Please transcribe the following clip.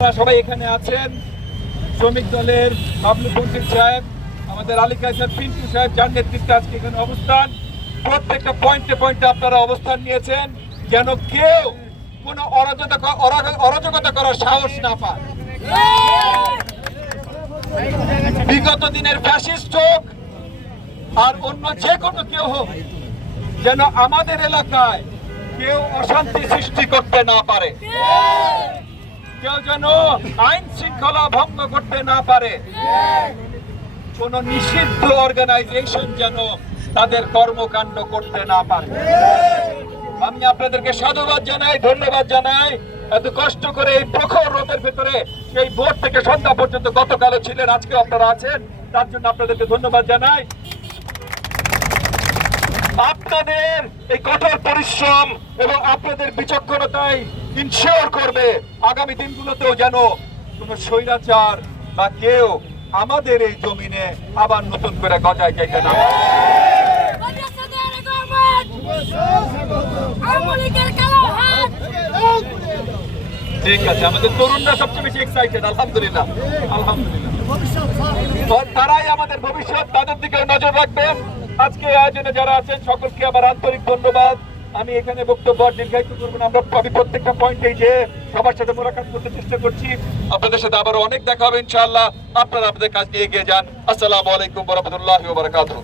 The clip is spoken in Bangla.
সবাই এখানে আছেন। শ্রমিক দলের বাবলু পন্ডিত সাহেব, আমাদের আলী কায়সার পিন্টু সাহেব, যার নেতৃত্বে আজকে এখানে অবস্থান। প্রত্যেকটা পয়েন্টে পয়েন্টে আপনারা অবস্থান নিয়েছেন যেন কেউ কোনো অরাজকতা করার সাহস না পায়। বিগত দিনের ফ্যাসিস্ট হোক আর অন্য যে কোনো কেউ হোক, যেন আমাদের এলাকায় কেউ অশান্তি সৃষ্টি করতে না পারে, কেউ যেন আইন শৃঙ্খলা ভঙ্গ করতে না পারে, কোন নিষিদ্ধ অর্গানাইজেশন যেন তাদের কর্মকাণ্ড করতে না পারে। আমি আপনাদেরকে সাধুবাদ জানাই, ধন্যবাদ জানাই। এত কষ্ট করে এই প্রখর রোদের ভেতরে সেই ভোর থেকে সন্ধ্যা পর্যন্ত গতকালও ছিলেন, আজকে আপনারা আছেন, তার জন্য আপনাদেরকে ধন্যবাদ জানাই। আপনাদের এই কঠোর পরিশ্রম এবং আপনাদের বিচক্ষণতাই ইনশিওর করবে আগামী দিনগুলোতেও যেন কোন স্বৈরাচার বা কেউ আমাদের এই জমিনে আবার নতুন করে গজায় যাইতে না। ঠিক আছে, আমাদের তরুণরা সবচেয়ে বেশি এক্সাইটেড। আলহামদুলিল্লাহ, আলহামদুলিল্লাহ, তারাই আমাদের ভবিষ্যৎ, তাদের দিকে নজর রাখবেন। আজকে আয়োজনে যারা আছেন সকলকে আবার আন্তরিক ধন্যবাদ। আমি এখানে বক্তব্য দীর্ঘায়িত করবো না। আমি প্রত্যেকটা পয়েন্টে যে সবার সাথে মোলাকাত করতে চেষ্টা করছি। আপনাদের সাথে আবারও অনেক দেখা হবে ইনশাআল্লাহ। আপনারা আপনাদের কাজ নিয়ে এগিয়ে যান। আসসালামু আলাইকুম ওয়া রাহমাতুল্লাহি ওয়া বারাকাতুহু।